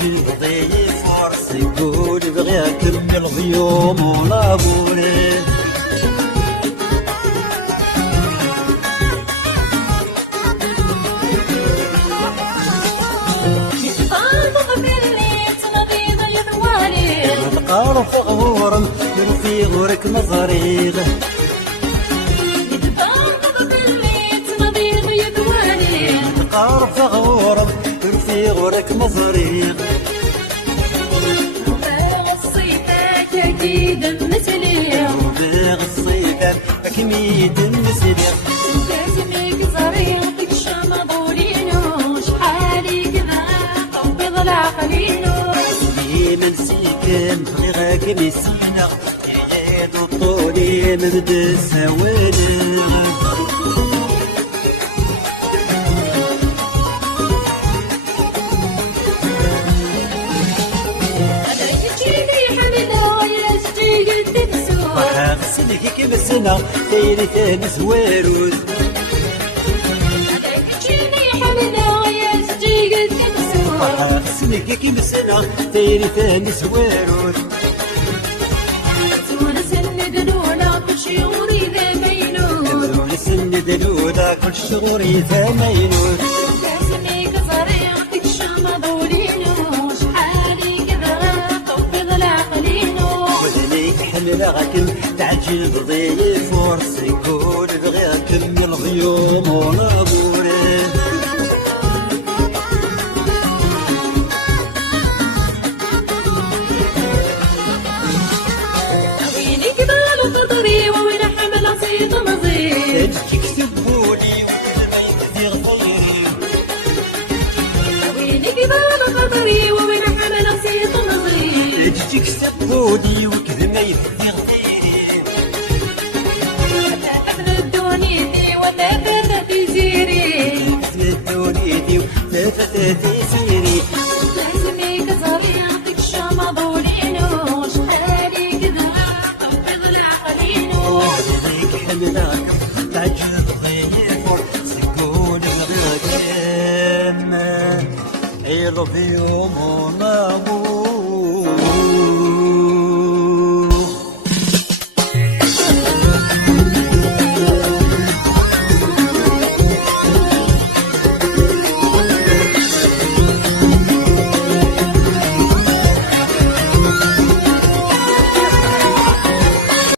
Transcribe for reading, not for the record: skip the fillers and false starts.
تعجب ضيف فرس يقول بغي اكمل ضيوم ولابوري تقارف غورم في غورك مزاريغ تقارف غورم في غورك مزاريغ وباغ الصيفات اكيد مسلي وباغ الصيفات اكيد مسلي لازمك زريقك شمضولينو شحالي كذا طبيض العقلينو من سيكن بغيغاك مسينا يعيد الطولي من دساوينا غسلك كمسنا تيري ثاني زواروز غسلك كمسنا تيري ثاني زواروز سن دلولا كل شغوري ثمينوز لازمك زريقك شمضولينو شحالي كذا طبيض العقلينو وليك حملغك تعجب ضيف فرس يقول بغي اكمل ضيوم ونابوري وينك بال خضري وين حمل صيد مزيد تكتبولي وكلمة يكثر خيري وينك بال خضري وين حمل صيد مزيد تكتبولي وكلمة يكثر خيري حفل دونيتي ولا فتاتي زيري دونيتي وفتاتي سيري لازمك زريقك شمضولينو شحالي كذا طبيض العقلينو وليك حملك تعجب ضيف سكون الغيام عير في يوم ونابو